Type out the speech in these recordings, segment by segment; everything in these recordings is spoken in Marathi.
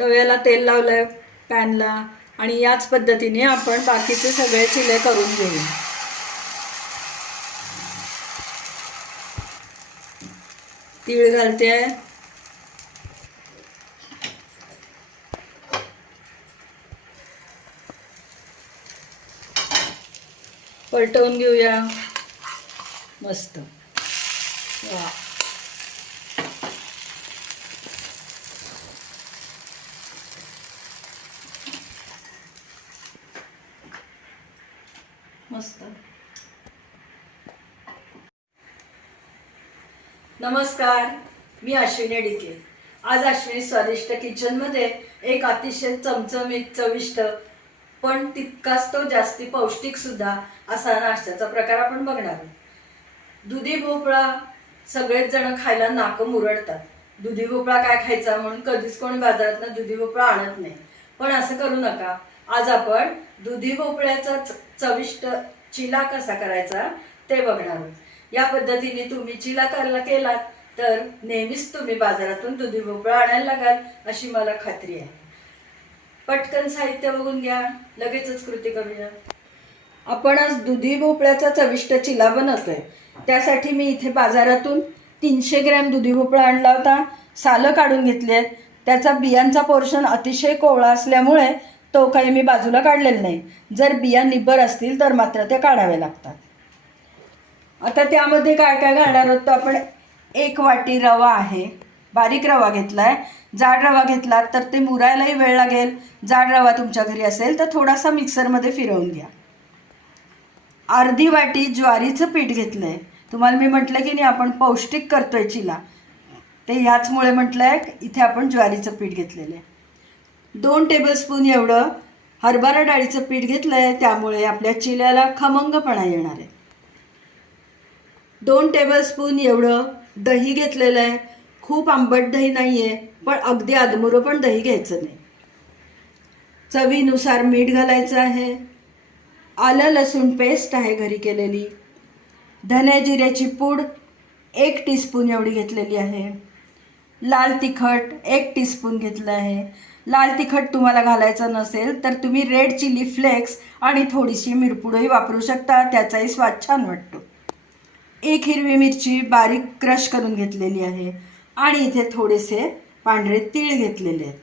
तव्याला तेल लावलं पॅनला आणि याच पद्धतीने आपण बाकीचे सगळे चिले करून घेऊ तीळ घालते. पलटवून घेऊया. मस्त. वा मस्त नमस्कार मी अश्विनी डिके आज अश्विनी स्वादिष्ट किचनमध्ये एक अतिशय चमचमीत चविष्ट पण तितकाच तो जास्ती पौष्टिक सुद्धा असा नाश्त्याचा प्रकार आपण बघणार आहोत. दुधी भोपळा सगळेच जण खायला नाकं मुरडतात. दुधी भोपळा काय खायचा म्हणून कधीच कोण बाजारातनं दुधी भोपळा आणत नाही. पण असं करू नका. आज आपण दुधी भोपळ्याचा चविष्ट चिला कसा करायचा ते बघणार आहोत. या पद्धतीने तुम्ही चिला करायला केलात तर नेहमीच तुम्ही बाजारातून दुधी भोपळा आणायला लागाल अशी मला खात्री आहे. पटकन साहित्य बघून घ्या लगेचच कृती करूया. आपण आज दुधी भोपळ्याचा चविष्ट चिला बनवतोय. त्यासाठी मी इथे बाजारातून तीनशे ग्रॅम दुधी भोपळा आणला होता. सालं काढून घेतलेत. त्याचा बियांचा पोर्शन अतिशय कोवळा असल्यामुळे तो काही मी बाजूला काढलेला नाही. जर बिया निब्बर असतील तर मात्र ते काढावे लागतात. आता त्यामध्ये काय काय घालणार आहोत तर आपण एक वाटी रवा आहे. बारीक रवा घेतला आहे जाड रवा घेतला तर ते मुरायलाही वेळ लागेल. जाड रवा तुमच्या घरी असेल तर थोडासा मिक्सरमध्ये फिरवून घ्या. अर्धी वाटी ज्वारीचं पीठ घेतलं आहे तुम्हाला मी म्हटलं की नाही आपण पौष्टिक करतो आहे चिला. ते ह्याचमुळे म्हटलं आहे इथे आपण ज्वारीचं पीठ घेतलेलं आहे. दोन टेबलस्पून एवढं हरभरा डाळीचं पीठ घेतलं आहे त्यामुळे आपल्या चिल्याला खमंगपणा येणार आहे. दोन टेबलस्पून एवढं दही घेतलेलं आहे. खूप आंबट दही नाही आहे पण अगदी आदमुरं पण दही घ्यायचं नाही. चवीनुसार मीठ घालायचं आहे. आलं लसूण पेस्ट आहे घरी केलेली. धने जिऱ्याची पूड एक टीस्पून एवढी घेतलेली आहे. लाल तिखट एक टीस्पून घेतलं आहे. लाल तिखट तुम्हाला घालायचं नसेल तर तुम्ही रेड चिली फ्लेक्स आणि थोडीशी मिरपुडही वापरू शकता. त्याचाही स्वाद छान वाटतो. एक हिरवी मिरची बारीक क्रश करून घेतलेली आहे. आणि इथे थोडेसे पांढरे तीळ घेतलेले आहेत.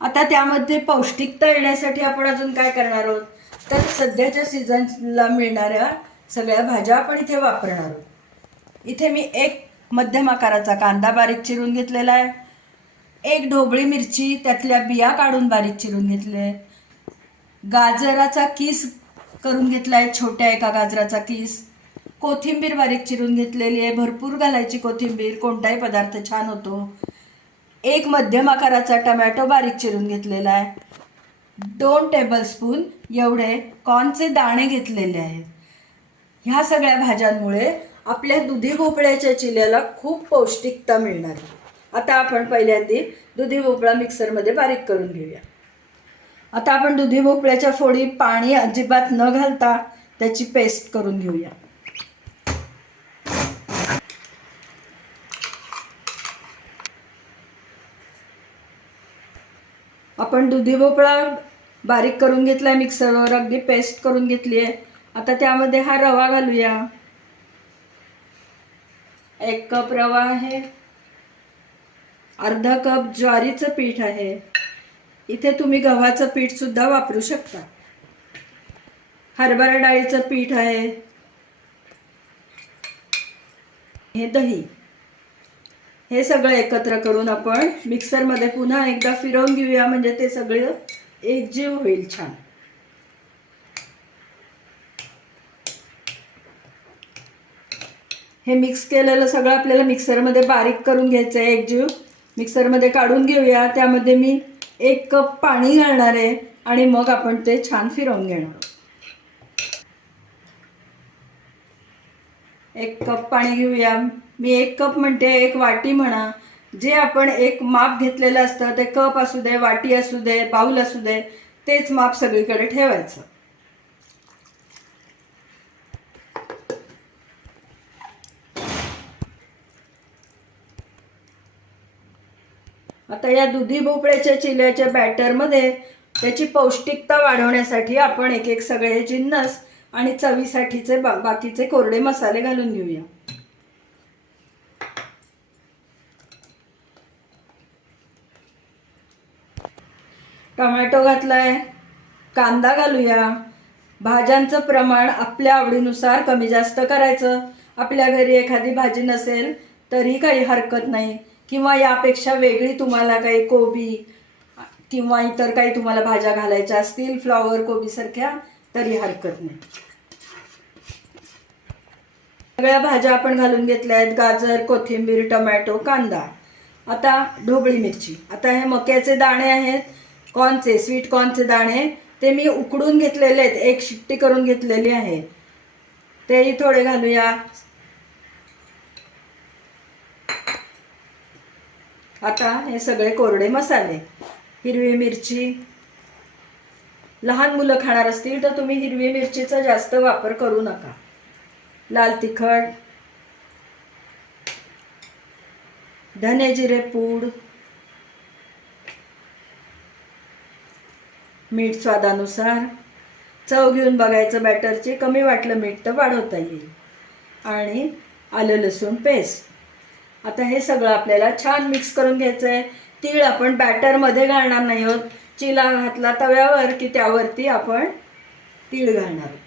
आता त्यामध्ये पौष्टिकता येण्यासाठी आपण अजून काय करणार आहोत? तर सध्याच्या सीझनला मिळणाऱ्या सगळ्या भाज्या आपण इथे वापरणार आहोत. इथे मी एक मध्यम आकाराचा कांदा बारीक चिरून घेतलेला आहे. एक ढोबळी मिरची त्यातल्या बिया काढून बारीक चिरून घेतले. गाजराचा किस करून घेतला आहे छोट्या एका गाजराचा किस. कोथिंबीर बारीक चिरून घेतलेली आहे. भरपूर घालायची कोथिंबीर. कोणताही पदार्थ छान होतो. एक मध्यम आकाराचा टमॅटो बारीक चिरून घेतलेला आहे. दोन टेबलस्पून एवढे कॉर्नचे दाणे घेतलेले आहेत. ह्या सगळ्या भाज्यांमुळे आपल्या दुधी भोपळ्याच्या चिल्याला खूप पौष्टिकता मिळणार आहे. आता आपण पहिल्यांदी दुधी भोपळा मिक्सरमध्ये बारीक करून घेऊया. आता आपण दुधी भोपळ्याच्या फोडी पाणी अजिबात न घालता त्याची पेस्ट करून घेऊया. आपण दुधी भोपळा बारीक करून घेतला आहे मिक्सरवर अगदी पेस्ट करून घेतली आहे आता त्यामध्ये हा रवा घालूया. एक कप रवा आहे. अर्धा कप ज्वारीचं पीठ आहे. इथे तुम्ही गव्हाचं पीठ सुद्धा वापरू शकता. हरभरा डाळीचं पीठ आहे. हे दही. हे सगळं एकत्र करून आपण मिक्सरमध्ये पुन्हा एकदा फिरवून घेऊया म्हणजे ते सगळं एकजीव होईल छान. हे मिक्स केलेलं सगळं आपल्याला मिक्सरमध्ये बारीक करून घ्यायचं आहे एकजीव. मिक्सरमध्ये काढून घेऊया त्यामध्ये मी एक कप पाणी घालणार आहे आणि मग आपण ते छान फिरवून घेणार आहोत. एक कप पाणी घेऊया. मी एक कप म्हणते एक वाटी म्हणा. जे आपण एक माप घेतलेलं असतं ते कप असू दे वाटी असू दे बाऊल असू दे तेच माप सगळीकडे ठेवायचं. आता या दुधी भोपळ्याच्या चिल्याच्या बॅटरमध्ये त्याची पौष्टिकता वाढवण्यासाठी आपण एक एक सगळे जिन्नस आणि चवीसाठीचे बा बाकीचे कोरडे मसाले घालून घेऊया. टोमॅटो घातलाय कांदा घालूया. भाज्यांचं प्रमाण आपल्या आवडीनुसार कमी जास्त करायचं. आपल्या घरी एखादी भाजी नसेल तरी काही हरकत नाही. किंवा यापेक्षा वेगळी तुम्हाला काही कोबी किंवा इतर काही तुम्हाला भाज्या घालायच्या असतील फ्लॉवर कोबीसारख्या तरी हरकत नाही. सगळ्या भाज्या आपण घालून घेतल्या आहेत. गाजर कोथिंबीर टोमॅटो कांदा. आता ढोबळी मिरची. आता हे मक्याचे दाणे आहेत. कॉर्नचे स्वीट कॉर्नचे दाणे ते मी उकडून घेतलेले आहेत. एक शिट्टी करून घेतलेली आहे. तेही थोडे घालूया. आता हे सगळे कोरडे मसाले. हिरवी मिरची. लहान मुलं खाणार असतील तर तुम्ही हिरवी मिरचीचा जास्त वापर करू नका. लाल तिखट. धने जिरे पूड. मीठ स्वादानुसार. चव घेऊन बघायचं बॅटरची कमी वाटलं मीठ तर वाढवता येईल. आणि आलं लसूण पेस्ट आता हे सगळं आपल्याला छान मिक्स करून घ्यायचं आहे तीळ आपण बॅटरमध्ये घालणार नाही आहोत. चिला घातला तव्यावर की त्यावरती आपण तीळ घालणार आहोत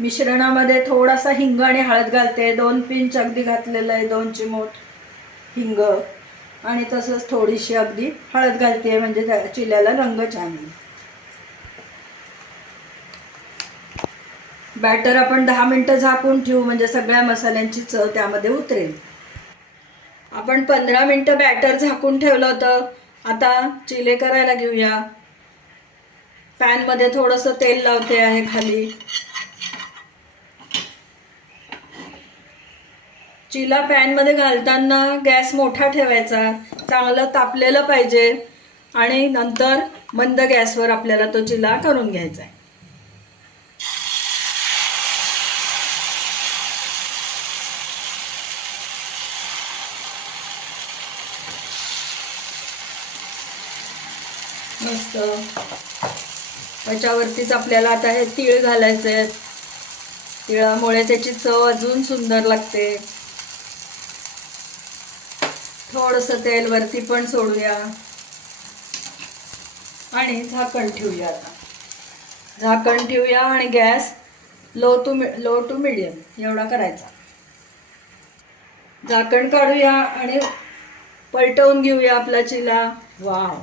मिश्रणामध्ये थोडासा हिंग आणि हळद घालते. दोन पिंच अगदी घातलेलं आहे दोन चिमूट हिंग. आणि तसंच थोडीशी अगदी हळद घालते म्हणजे त्या चिल्याला रंग छान येईल. बॅटर आपण दहा मिनटं झाकून ठेवू म्हणजे सगळ्या मसाल्यांची चव त्यामध्ये उतरेल. आपण पंधरा मिनटं बॅटर झाकून ठेवलं होतं. आता चिले करायला घेऊया. पॅनमध्ये थोडंसं तेल लावते आहे खाली. चिला पॅनमध्ये घालताना गॅस मोठा ठेवायचा चांगलं तापलेलं पाहिजे आणि नंतर मंद गॅसवर आपल्याला तो चिला करून घ्यायचा आहे. मस्त. त्याच्यावरतीच आपल्याला आता हे तीळ घालायचे आहेत तिळामुळे त्याची चव अजून सुंदर लागते. थोडंसं तेल वरती पण सोडूया. आणि झाकण ठेवूया आता. झाकण ठेवूया आणि gas low to low to medium एवढा करायचा. झाकण काढूया आणि पलटवून घेऊया आपला चिला. वाव.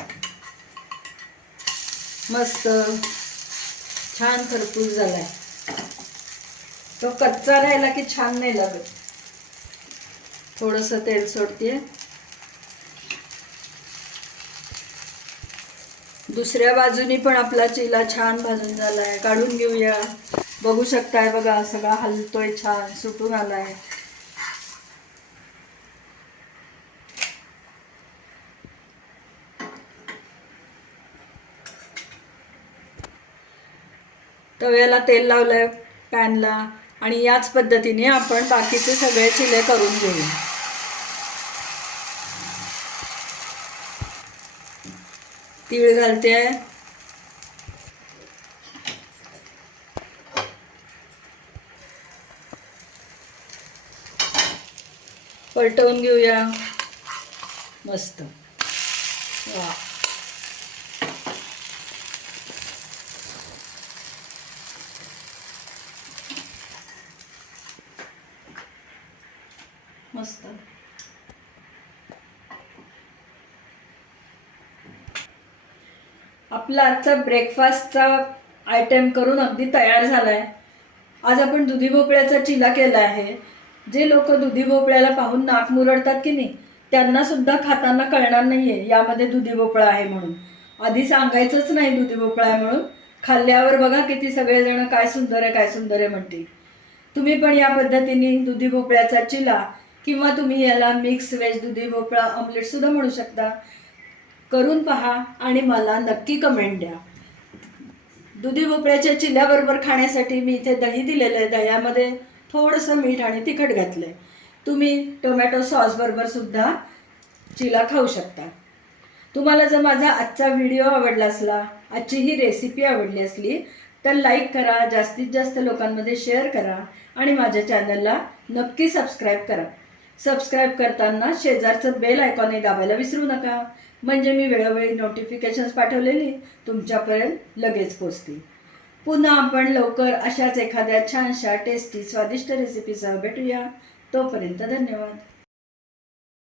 मस्त. छान खरपूस झालाय. तो कच्चा राहिला की छान नाही लागत. थोडंसं तेल सोडते दुसऱ्या बाजूनी पण आपला चिला छान भाजून झालाय. काढून घेऊया. बघू शकताय बघा सगळा हलतोय छान सुटून आलाय. तव्याला तेल लावलंय पॅनला आणि याच पद्धतीने आपण बाकीचे सगळे चिले करून घेऊ तीळ घालते. पलटवून घेऊया. मस्त. वा. मस्त. आपला आजचा ब्रेकफास्टचा आयटम करून अगदी तयार झालाय. आज आपण दुधी भोपळ्याचा चिला केला आहे. जे लोक दुधी भोपळ्याला पाहून नाक मुरडतात की नाही त्यांना सुद्धा खाताना कळणार नाहीये यामध्ये दुधी भोपळा आहे म्हणून. आधी सांगायचंच नाही दुधी भोपळा आहे म्हणून. खाल्ल्यावर बघा किती सगळेजण काय सुंदर आहे काय सुंदर आहे म्हणतील. तुम्ही पण या पद्धतीने दुधी भोपळ्याचा चिला किंवा तुम्ही याला मिक्स व्हेज दुधी भोपळा ऑमलेट सुद्धा म्हणू शकता. करून पहा आणि मला नक्की कमेंट द्या. दुधी भोपळ्याच्या चिल्ल्याबरोबर खाण्यासाठी मी इथे दही दिलेलं आहे. दह्यामध्ये थोडंसं मीठ आणि तिखट घातलं आहे तुम्ही टोमॅटो सॉसबरोबर सुद्धा चिला खाऊ शकता. तुम्हाला जर माझा आजचा व्हिडिओ आवडला असला आजची ही रेसिपी आवडली असली तर लाईक करा जास्तीत जास्त लोकांमध्ये शेअर करा आणि माझ्या चॅनलला नक्की सबस्क्राईब करा. सबस्क्राईब करताना शेजारचं बेल आयकॉनही दाबायला विसरू नका. म्हणजे मी वेळोवेळी नोटिफिकेशन्स पाठवलेली तुमच्यापर्यंत लगेच पोचतील. पुन्हा आपण लवकर अशाच एखाद्या छानशा टेस्टी स्वादिष्ट रेसिपीसह भेटूया. तोपर्यंत धन्यवाद.